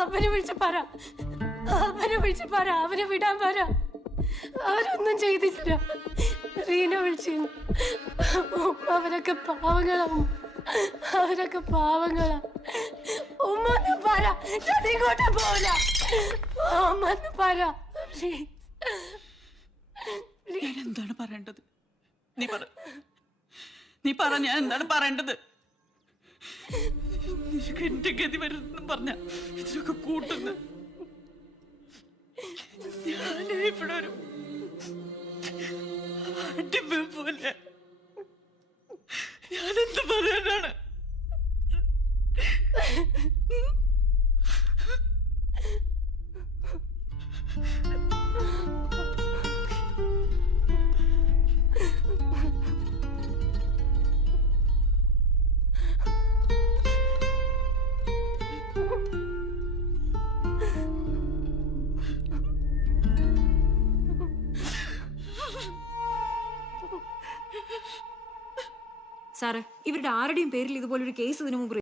അവരെ വിളിച്ച് പറ, അവരെ വിടാൻ പറ. അവരൊന്നും ചെയ്തില്ല. റീന വിളിച്ചു. അവരൊക്കെ പാവങ്ങളാവും, അവരൊക്കെ പാവങ്ങളാ. ഉമ്മന്ന് പറ, ഇങ്ങോട്ട് പോല. ഉമ്മന്ന് പറ. ഞാൻ എന്താണ് പറയേണ്ടത്? നീ പറ, ഞാൻ എന്താണ് പറയേണ്ടത്? നിനക്ക് എന്റെ ഗതി വരുന്നെന്നും പറഞ്ഞ ഇതിനൊക്കെ കൂട്ടുന്നു. ഞാനിവിടെ ഒരു അടിമ പോലെ. ഞാനെന്ത് പറയാനാണ്? സാറേ, ഇവരുടെ ആരുടെയും പേരിൽ ഇതുപോലൊരു കേസ് ഇതിനു മുമ്പ്